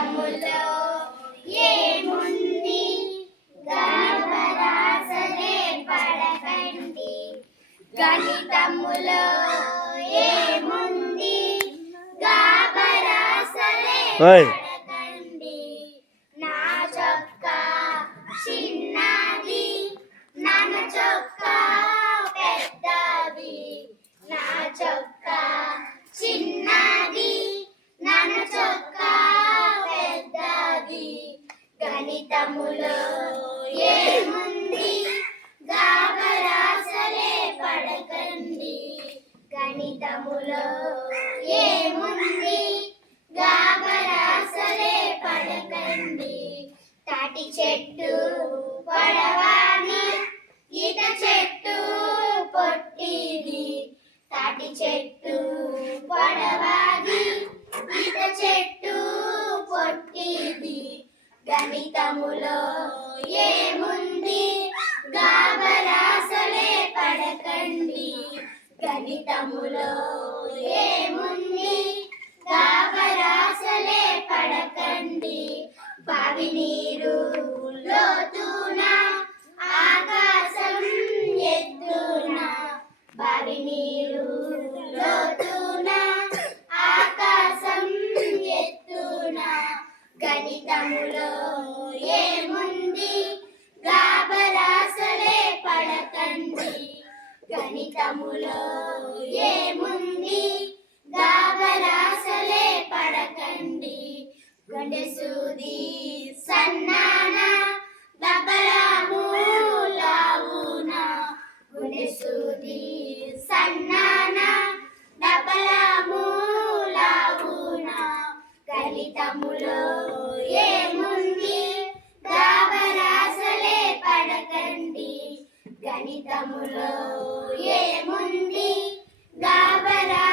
గణితములో ఏముంది గణపరాసలే పడకండి గణితములో ఏముంది గాబరాసలే పడకండి నా చొక్కా చిన్నది నన్ను చొక్కా పెద్దది నా చొక్కా చిన్నది నన్ను చొక్కా పెద్దది గణితములో ఏముంది గాబరాసలే పడకండి గణితములో ఏముంది గాబరాసలే పడకండి తాటి చెట్టు పొడవాని ఈత చెట్టు పొట్టిది తాటి చెట్టు పొడవాది ఈత చెట్టు పొట్టిది గణితములో ఏముంది గాబరాసలే పడకండి గణితములో ఏముంది గాబరాసలే పడకండి బావి నీరు లోతున ఆకాశం ఎత్తున బావి నీరు లోతున ఆకాశం ఎత్తున గణితములో ఏముంది గాబరాసలే పడకండి గణితములో ఏముంది గాబరాసలే పడకండి గండెసూది సన్నాన దబరాము లావున గుండెసూది సన్నాన దబరాము లావున గణితములో ఏముంది గాబరాసలే పడకండి గణితములో ఏముంది గాబరా